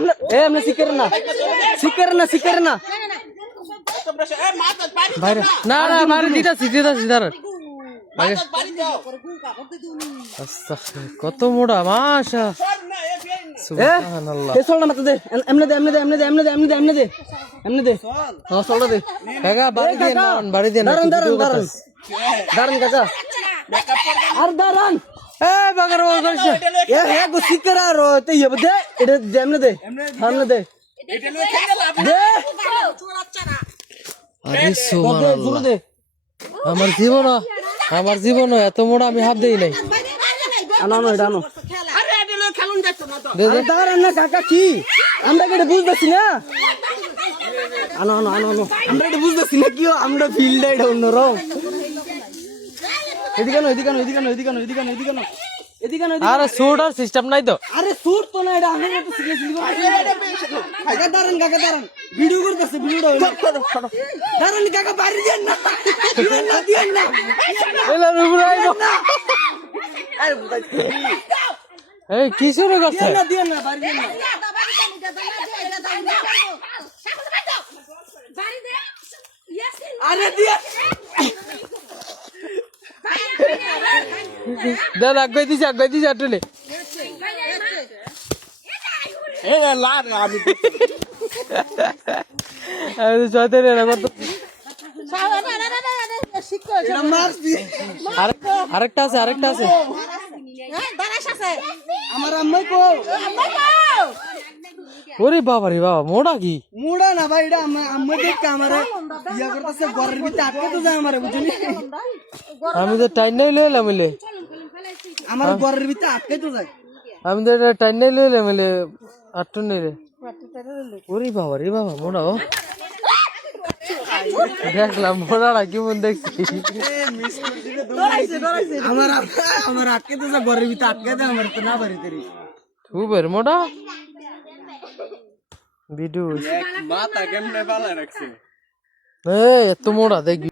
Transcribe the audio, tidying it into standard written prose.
আমরা শিকার না বাইরে না না মারি দিটা সিধার কত মোড়া মাশা সুবহানাল্লাহ এ চল না মাথা দে এমনে দে হ্যাঁ চল দে কাকা বাড়ি দিয়ে দাঁড়ান কাকা আর দাঁড়ান এ বাগার ও করছে এ হে গো শিকার আর তে ইয়ে দে এটা এমনে দে সামনে দে দে আরে সুবহানাল্লাহ আমার জীবন এত মোড়া আমি হাত দেই নাই আনো এটা আনো দাঁড়ান না কাকা কি আমরা এটা বুঝতেছি না আনো আমরা এটা বুঝতেছি না কি আমরা ফিল্ড এটা অন্যরকম এদিকে আরে সুট আর সিস্টেম নাই তো আরে সুট তো না এটা আমরা তো শিখেছি কাকা দাঁড়ান ভিডিও করতেছে দাঁড়ান কাকা বাইরে যান না দিয়েন না এলা রুবরা আইবো এই কি শুরু করছ দিয়েন না বাইরে যান না আরে দিয়ে দেন আগে দিছি আটলে আরে জয়তে রে কত আরেকটা আছে আমার আম্মাই কো ওরে বাবা রে বাবা মোড়া কি মুড়া না ভাই এটা আম্মা দেখতে আমার ইয়া করতেছে ঘরের ভিতরে আটকে তো যায় আমারে বুঝলি আমি তো টাইম নাই লইলাম মিলে আমার ঘরের ভিতরে আটকে তো যায় আমি তো টাইম নাই লইলাম মিলে আটটু নেই রে ওরে বাবা রে বাবা মোড়া ও দেখলাম মোড়াটা কেমন দেখছি আমার আটকে তো যায় ঘরের ভিতরে আটকে দেয় আমার তো না বাড়ি তেরি খুবের মোড়া ভিডিও মাথা কেমনে পালা রাখছে এত মোড়া দেখবি